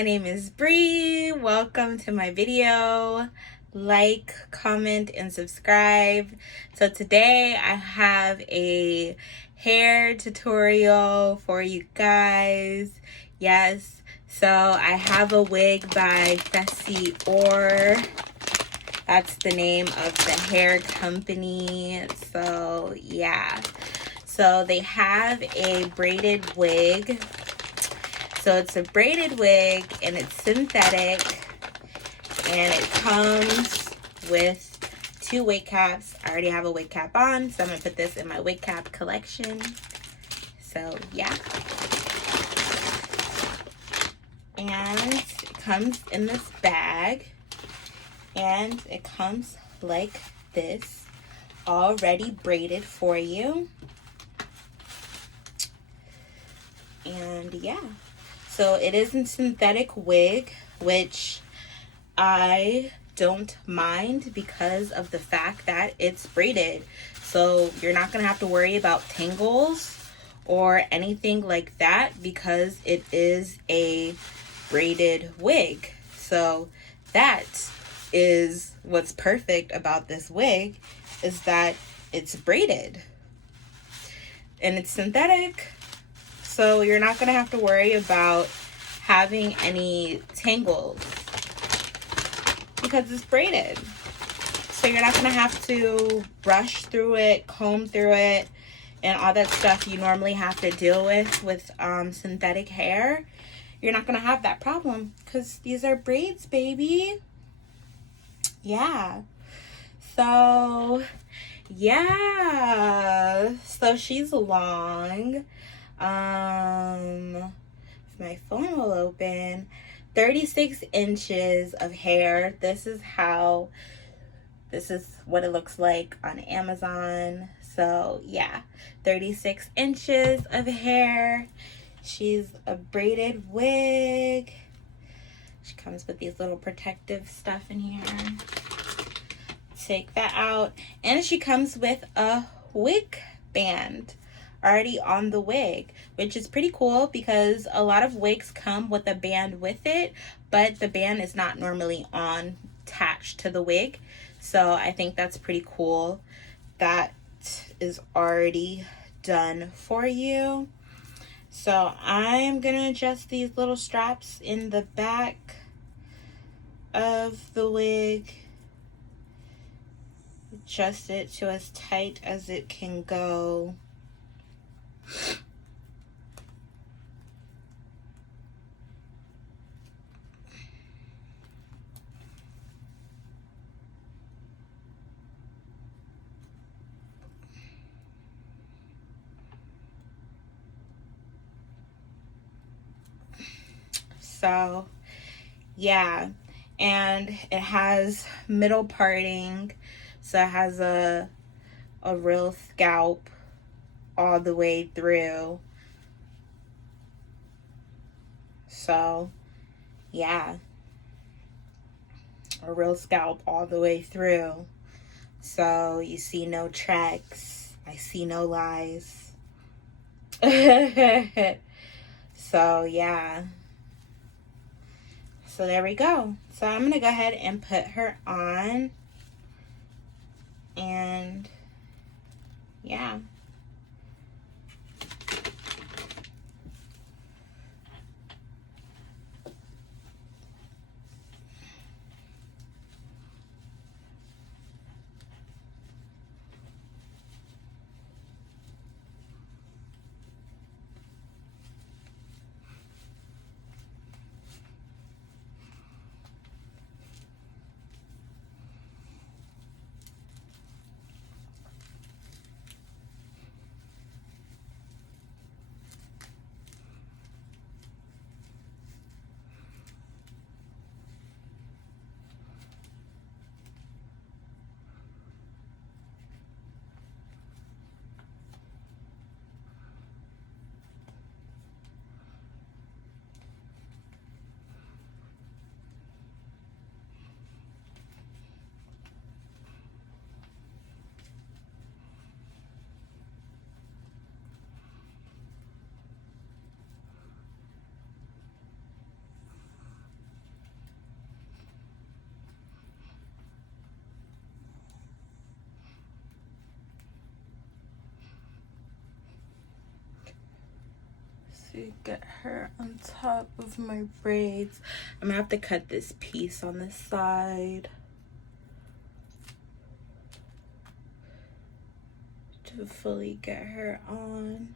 my name is Bree. Welcome to my video. Like, comment, and subscribe. So today I have a hair tutorial for you guys. Yes, so I have a wig by Fecihor. That's the name of the hair company. So yeah, so they have a braided wig. So it's a braided wig and it's synthetic, and it comes with 2 wig caps. I already have a wig cap on, so I'm gonna put this in my wig cap collection. So yeah. And it comes in this bag, and it comes like this, already braided for you. And yeah. So it is a synthetic wig, which I don't mind because of the fact that it's braided. So you're not going to have to worry about tangles or anything like that because it is a braided wig. So that is what's perfect about this wig, is that it's braided and it's synthetic. So you're not going to have to worry about having any tangles because it's braided. So you're not going to have to brush through it, comb through it, and all that stuff you normally have to deal with synthetic hair. You're not going to have that problem because these are braids, baby. Yeah. So, yeah. So she's long. If my phone will open, 36 inches of hair. This is what it looks like on Amazon. So yeah, 36 inches of hair. She's a braided wig. She comes with these little protective stuff in here. Take that out. And she comes with a wig band already on the wig, which is pretty cool because a lot of wigs come with a band with it, but the band is not normally attached to the wig. So I think that's pretty cool. That is already done for you. So I'm gonna adjust these little straps in the back of the wig. Adjust it to as tight as it can go. So yeah, and it has middle parting, so it has a real scalp all the way through. So yeah, a real scalp all the way through. So you see no tracks. I see no lies. So yeah. So there we go. So I'm going to go ahead and put her on. And yeah. to get her on top of my braids. I'm gonna have to cut this piece on the side to fully get her on.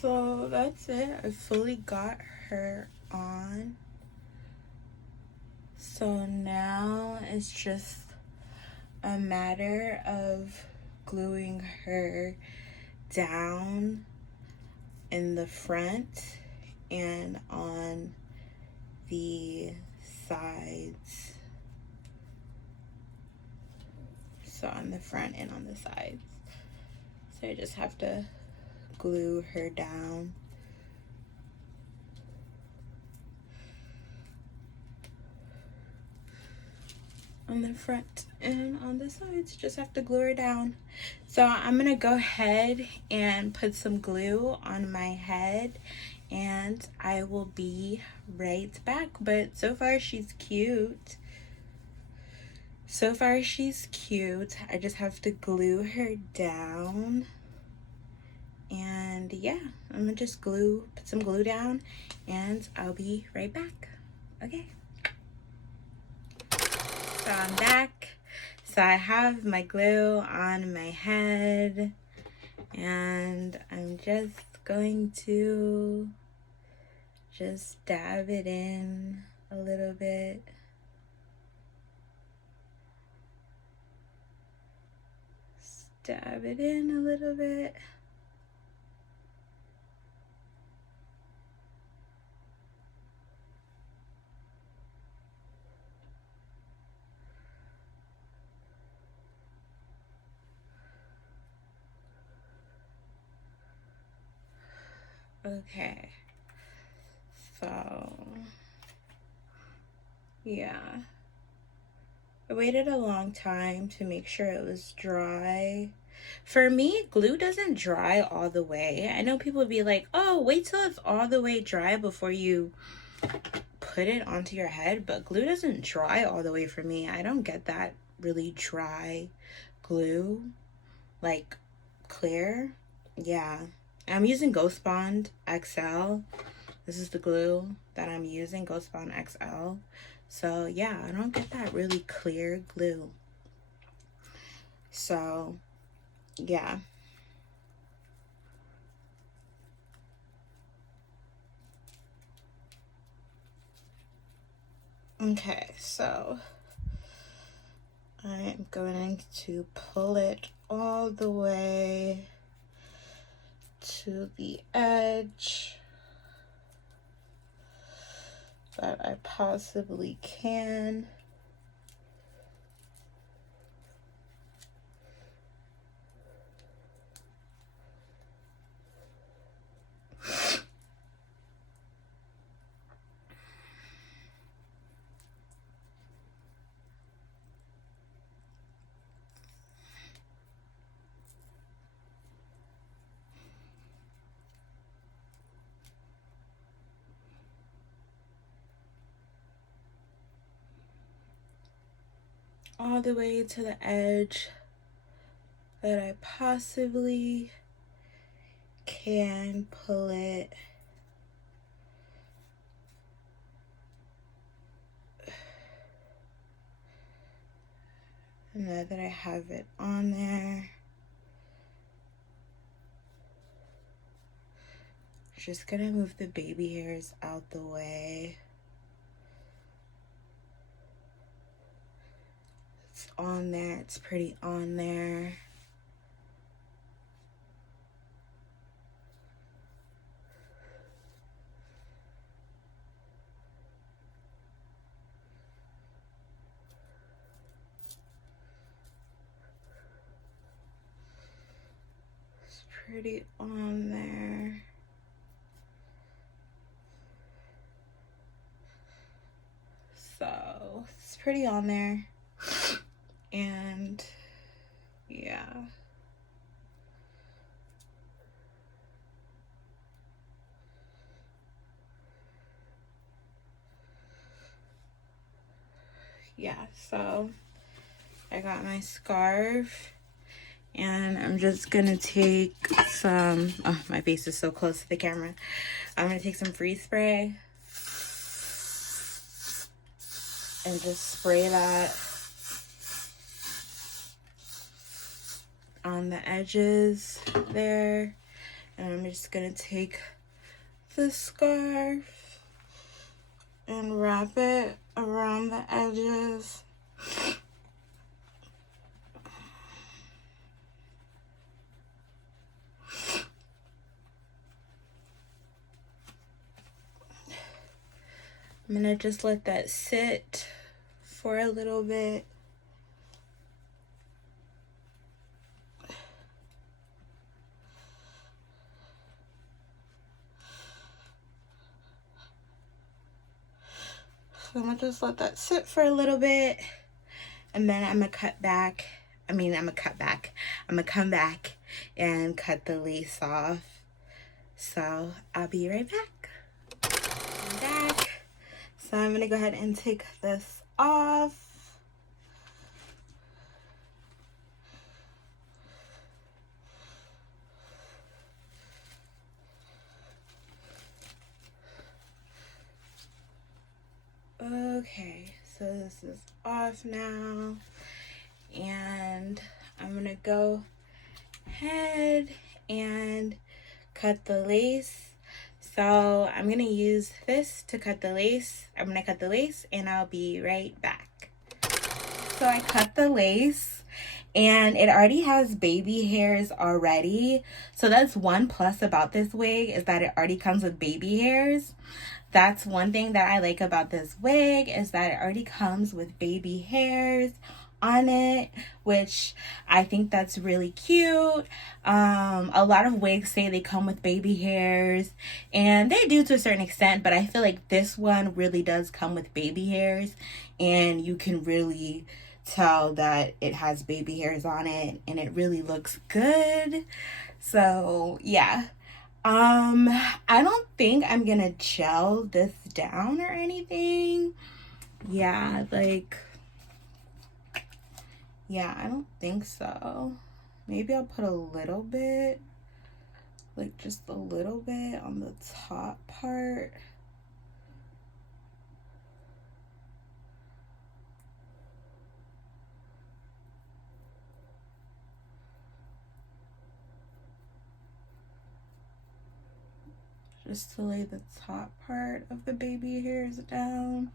So that's it. I fully got her on. So now it's just a matter of gluing her down in the front and on the sides. So on the front and on the sides. So I just have to glue her down. On the front and on the sides, just have to glue her down. So I'm gonna go ahead and put some glue on my head and I will be right back. But so far she's cute. So far she's cute. I just have to glue her down. And yeah, I'm gonna just put some glue down and I'll be right back. Okay. So I'm back. So I have my glue on my head and I'm just going to just dab it in a little bit. Dab it in a little bit. Okay, so yeah, I waited a long time to make sure it was dry. For me, glue doesn't dry all the way. I know people be like, oh, wait till it's all the way dry before you put it onto your head, but glue doesn't dry all the way for me. I don't get that really dry glue, like clear. Yeah. I'm using Ghost Bond XL. This is the glue that I'm using, Ghost Bond XL. So yeah, I don't get that really clear glue. So yeah. Okay, so I am going to pull it all the way to the edge that I possibly can. All the way to the edge that I possibly can. Pull it Now that I have it on there, just gonna move the baby hairs out the way. It's on there, it's pretty on there. It's pretty on there. So it's pretty on there. And yeah. Yeah, so I got my scarf and I'm just gonna take some, oh, my face is so close to the camera. I'm gonna take some freeze spray and just spray that on the edges there. And I'm just gonna take the scarf and wrap it around the edges. I'm gonna just let that sit for a little bit. So I'm gonna just let that sit for a little bit, and then I'm gonna come back and cut the lace off. So I'll be right back. I'm back. So I'm gonna go ahead and take this off. Okay, so this is off now, and I'm gonna go ahead and cut the lace. So I'm gonna use this to cut the lace. I'm gonna cut the lace and I'll be right back. So I cut the lace and it already has baby hairs already. So that's one plus about this wig, is that it already comes with baby hairs. That's one thing that I like about this wig, is that it already comes with baby hairs on it, which I think that's really cute. A lot of wigs say they come with baby hairs, and they do to a certain extent, but I feel like this one really does come with baby hairs, and you can really tell that it has baby hairs on it, and it really looks good. So yeah. I don't think I'm gonna gel this down or anything. Yeah, like, yeah, I don't think so. Maybe I'll put a little bit, like just a little bit on the top part. Just to lay the top part of the baby hairs down.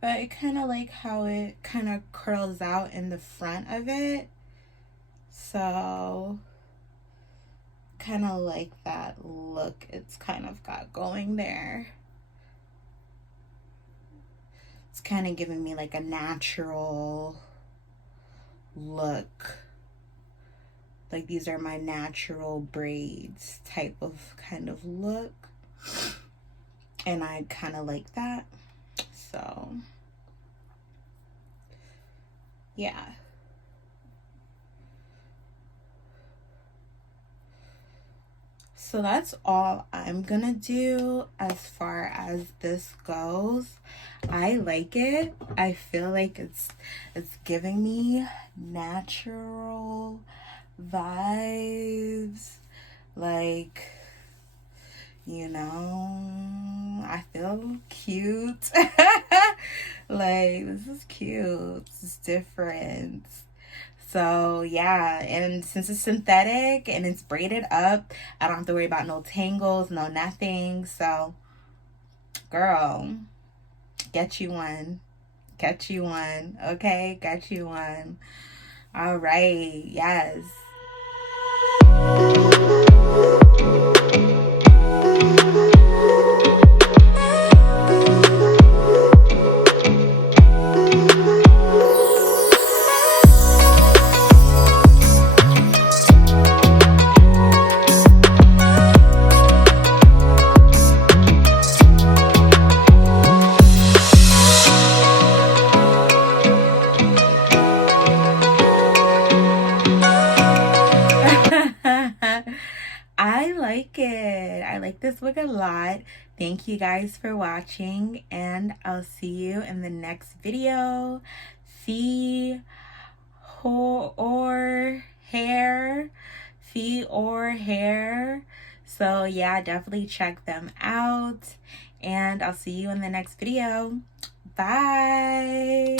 But I kind of like how it kind of curls out in the front of it. So kind of like that look it's kind of got going there. It's kind of giving me like a natural look. Like these are my natural braids type of kind of look. And I kind of like that. So yeah. So that's all I'm gonna do as far as this goes. I like it. I feel like it's giving me natural vibes. Like, you know, I feel cute. Like, this is cute. This is different. So yeah, and since it's synthetic and it's braided up, I don't have to worry about no tangles, no nothing. So girl, get you one. Get you one. Okay, get you one. All right, yes. I like it. I like this wig a lot. Thank you guys for watching, and I'll see you in the next video. Fecihor hair. Fecihor hair. So yeah, definitely check them out, and I'll see you in the next video. Bye.